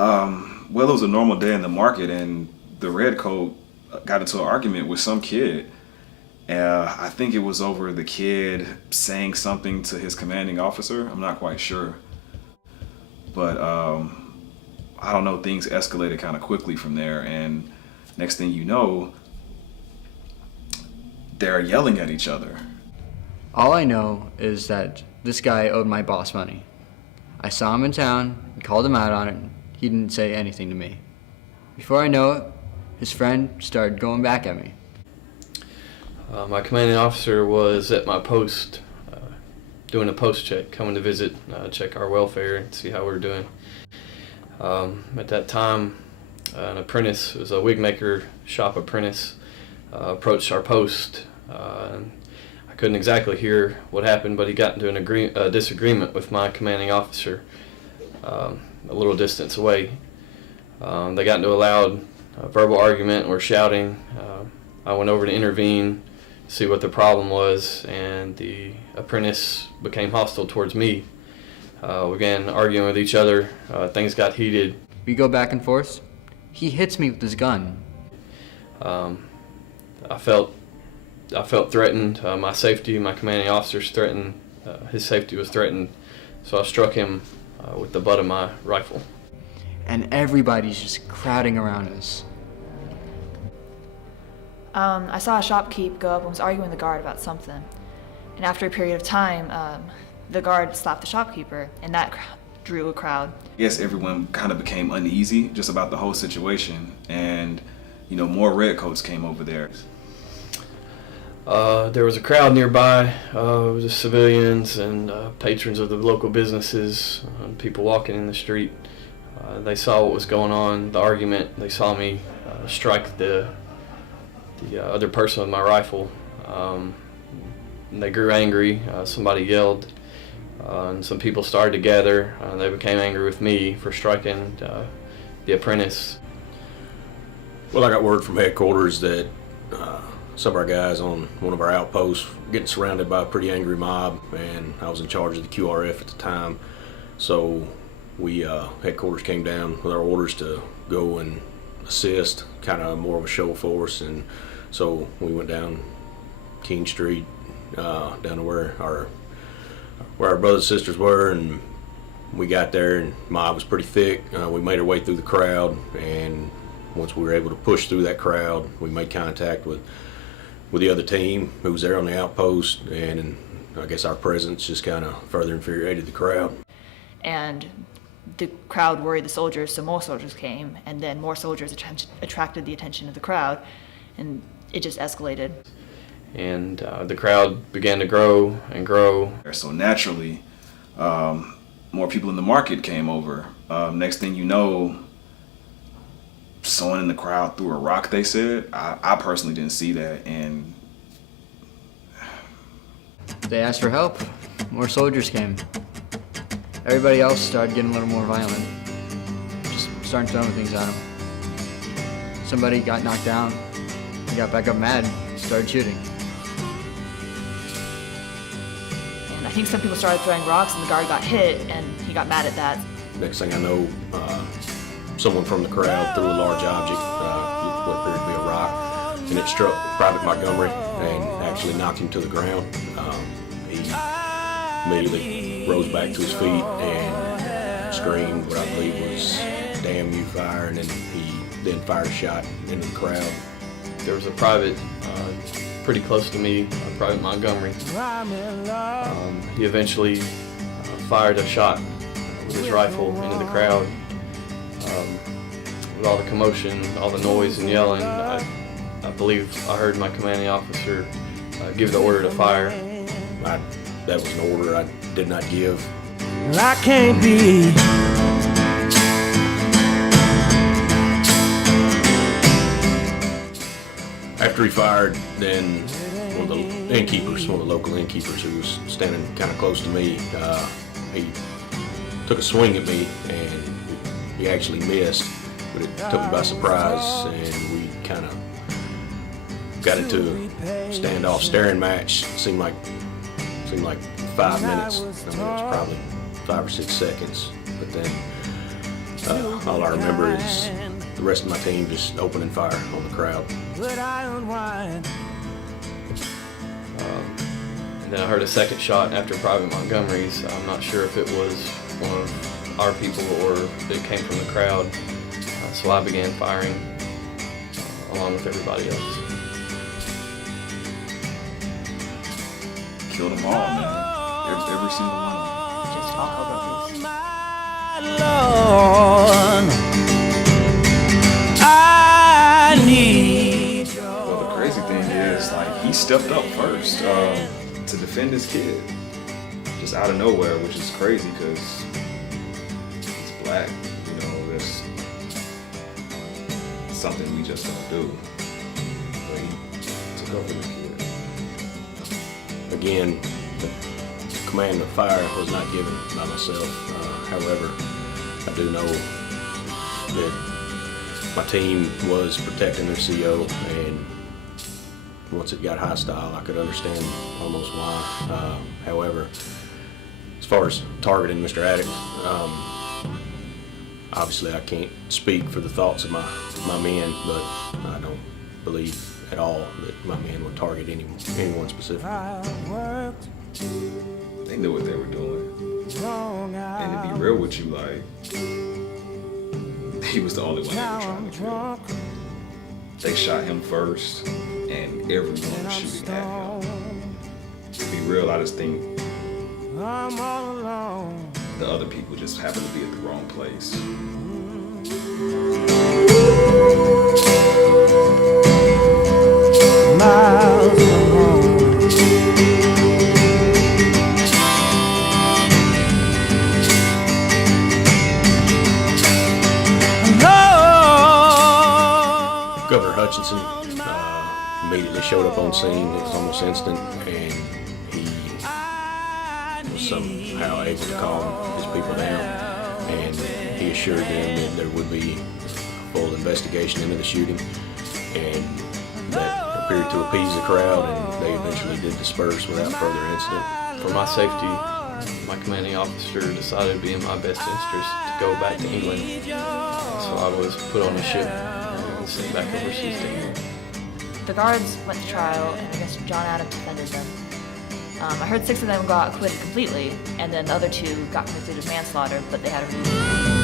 Well, it was a normal day in the market, and the red coat got into an argument with some kid. I think it was over the kid saying something to his commanding officer. I'm not quite sure. But I don't know, things escalated kind of quickly from there. And next thing you know, they're yelling at each other. All I know is that this guy owed my boss money. I saw him in town and called him out on it. He didn't say anything to me. Before I know it, his friend started going back at me. My commanding officer was at my post doing a post check, coming to visit, check our welfare and see how we were doing. At that time, an apprentice, it was a wig maker shop apprentice, approached our post. And I couldn't exactly hear what happened, but he got into a disagreement with my commanding officer a little distance away. They got into a loud verbal argument or shouting. I went over to intervene, see what the problem was, and the apprentice became hostile towards me. We began arguing with each other. Things got heated. We go back and forth. He hits me with his gun. I felt threatened. My safety, my commanding officer's threatened. His safety was threatened, so I struck him with the butt of my rifle. And everybody's just crowding around us. I saw a shopkeep go up and was arguing with the guard about something. And after a period of time, the guard slapped the shopkeeper, and that drew a crowd. I guess everyone kind of became uneasy just about the whole situation, and more redcoats came over there. There was a crowd nearby. It was just civilians and patrons of the local businesses, people walking in the street. They saw what was going on, the argument. They saw me strike the other person with my rifle. And they grew angry. Somebody yelled, and some people started to gather. They became angry with me for striking the apprentice. Well, I got word from headquarters that some of our guys on one of our outposts were getting surrounded by a pretty angry mob, and I was in charge of the QRF at the time. So headquarters came down with our orders to go and assist, kind of more of a show force, and so we went down King Street, down to where our brothers and sisters were, and we got there, and mob was pretty thick. We made our way through the crowd, and once we were able to push through that crowd, we made contact with the other team who was there on the outpost, and I guess our presence just kind of further infuriated the crowd. And the crowd worried the soldiers, so more soldiers came, and then more soldiers attracted the attention of the crowd, and it just escalated. And the crowd began to grow and grow. So naturally, more people in the market came over. Next thing you know, someone in the crowd threw a rock, they said. I personally didn't see that, and They asked for help. More soldiers came. Everybody else started getting a little more violent. Just starting throwing things at him. Somebody got knocked down. He got back up mad, started shooting. And I think some people started throwing rocks, and the guard got hit, and he got mad at that. Next thing I know, someone from the crowd threw a large object, what appeared to be a rock, and it struck Private Montgomery and actually knocked him to the ground. He immediately rose back to his feet and screamed what I believe was, "Damn you, fire," and then he then fired a shot into the crowd. There was a private pretty close to me, Private Montgomery. He eventually fired a shot with his rifle into the crowd. With all the commotion, all the noise and yelling, I believe I heard my commanding officer give the order to fire. That was an order I did not give. I can't be. After he fired, then one of the local innkeepers who was standing kind of close to me, he took a swing at me, and he actually missed, but it took me by surprise, and we kind of got into a standoff staring match. Seemed like 5 minutes. I mean, it was probably 5 or 6 seconds, but then All I remember is the rest of my team just opening fire on the crowd. And then I heard a second shot after Private Montgomery's. I'm not sure if it was one of our people or if it came from the crowd. So I began firing along with everybody else. Killed them all, man. Every single one of them. Just talk about this. Lord, I need your Well, the crazy thing is, like, he stepped up first to defend his kid, just out of nowhere, which is crazy because he's black. You know, that's something we just don't do. But he took up for the kid. Again, the command to fire was not given by myself. However, I do know that my team was protecting their CO, and once it got hostile, I could understand almost why. However, as far as targeting Mr. Addict, obviously I can't speak for the thoughts of my men, but I don't believe at all that my men would target anyone specifically. They knew what they were doing. And to be real with you, like, he was the only one they were trying to kill. They shot him first, and everyone was shooting at him. To be real, I just think the other people just happened to be at the wrong place. miles from home. Governor Hutchinson immediately showed up on scene. It was almost instant, and he was somehow able to calm his people down, and he assured them that there would be a full investigation into the shooting, and that appeared to appease the crowd, and they eventually did disperse without further incident. For my safety, my commanding officer decided it would be in my best interest to go back to England. So I was put on a ship and sent back overseas to England. The guards went to trial, and I guess John Adams defended them. I heard 6 of them got acquitted completely, and then the other 2 got convicted of manslaughter, but they had a reason.